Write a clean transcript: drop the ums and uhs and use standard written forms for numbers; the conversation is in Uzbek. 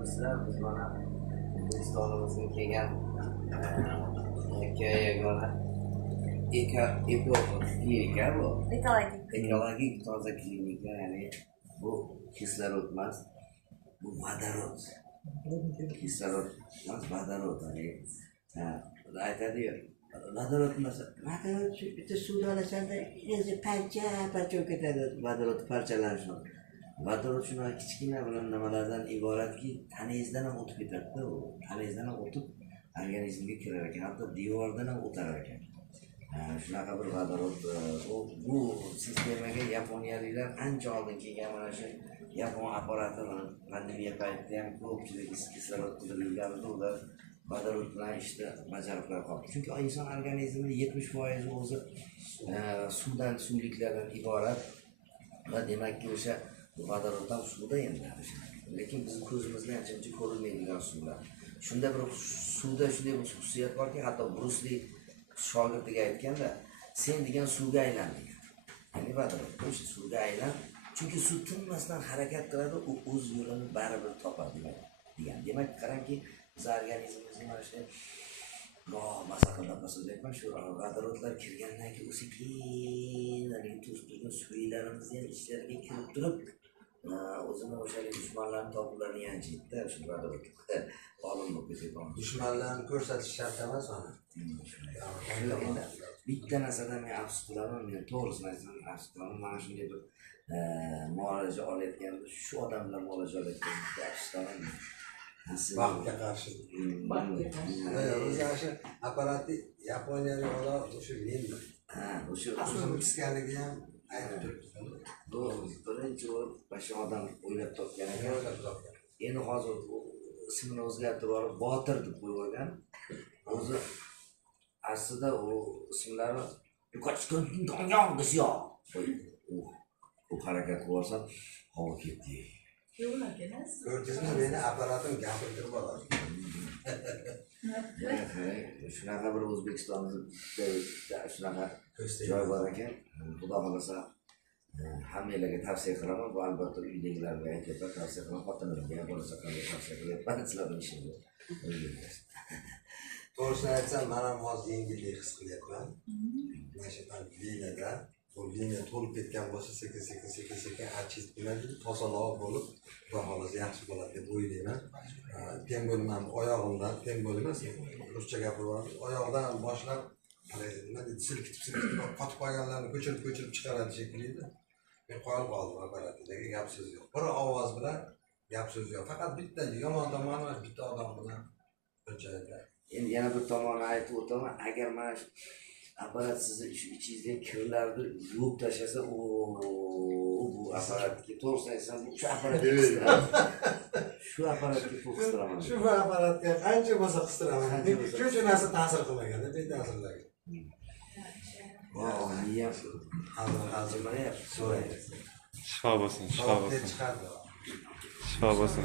do'stlar, biz mana O'zbekistonimizga kelgan yagona klinika bu. Ekologik toza klinika, ya'ni bu kislorod emas, bu vodorod. Kislorod emas, vodorod. Aytadi-yu, vodorod emas, vodorod shu bitta suvni olasanda o'zi parcha bo'lib ketadi, vodorod parchalanishi. Vodorod shunaqa kichkina bilan nimalardan iboratki, tanangizdan ham o'tib ketadi-da, u tanangizdan ham o'tib organizmga kirar ekan, hatto devordan ham o'tar ekan. Shunaqa bir vodorod, bu sistemaga yaponiyaliklar ancha oldin kelgan, mana shu yapon apparati pandemiya paytida ham ko'pchilik kislorod qidirilgan, ular vodorod bilan ishni bajarib qoldi. Chunki inson organizmining 70% o'zi suvdan, suvliklardan iborat va demakki o'sha vodorod ham suvda endi. Lekin biz ko'zimizdan ancha ko'rinmaydigan suvlar. Shunda bir suvda shunday bir xususiyat borki, hatto Bruce Lee shogirdiga aytganda, sen degan suvga aylan degan. Ya'ni vodorod o'sha suvga aylan, chunki suv tinmasdan harakat qiladi, u o'z yo'lini baribir topadi degan. Demak, qarangki, biz organizmimizga mana shunday masaqada so'zlayman, shu vodorodlar kirgandan keyin sekin tuz-tuzli suvlarimizni ham ichlariga kirib turib, o'zini o'shalik dushmanlarni topularini yanchiydi-da, shu vodorod. Olim bo'lib ketadi. Dushmanlarni ko'rsatish shart emas mana. Endi bitta narsadan men afsus qilaman, men to'g'risini aytsam afsus qilaman. Mana shunday bir muolaja olayotganda, shu odam bilan muolaja olayotganda afsus qilaman. Vaqtga qarshi. O'zi o'sha apparatni Yaponiyalik odam o'sha menmi? O'sha o'zimizganligi ham aytib turibdi. Bu birinchi o'sha odam o'ylab topgan ekan. Endi hozir ismini o'zgartirib borib Botir deb qo'yib olgan. O'zi aslida u ismlari u harakat qilsa havo ketdi. Ko'rdingizmi, meni apparatim gapirtirib oladi. Shunaqa bir O'zbekistonda shunaqa joy bor ekan. Xudo xolasa hammalarga tavsiya qilaman. Bu albatta uydagilarga aytib tavsiya qilaman. Xotinimga ham bo'lsa qanday tavsiya qilyapman, sizlarning ishingiz. To'g'risini aytsam, men ham hozir yengillik his qilyapman. Mana shu liniyada, bu liniya to'lib ketgan bo'lsa, sekin achitib biladi, tozaloq bo'lib, xudo xolasa yaxshi bo'ladi deb o'ylayman. Tem bo'limam oyog'imdan, tem bo'limas, ruscha gapiryapman. Oyoqdan boshlab, nima deydi, silkitib qotib qolganlarni ko'chirib chiqaradi shekilli. Men qo'yib qoldim apparatidagi gap so'z yo'q. Bir ovoz bilan gap so'z yo'q. Faqat bitta yomon tomoni bitta odam bilan bir joyda. Endi yana bir tomonni aytib o'taman, agar mana shu apparat sizni ichingizga kirlarni yuvib tashlasa, bu apparatga to'g'risini aytsam, shu apparatga shu apparatga qistiraman. Shu apparatga qancha bo'lsa qistiraman. Shuncha narsa ta'sir qilmagan, beta'sirlagan. Hozir mana so'raydi. Shifo bo'lsin, shifo bo'lsin. Chiqadi. Shifo bo'lsin.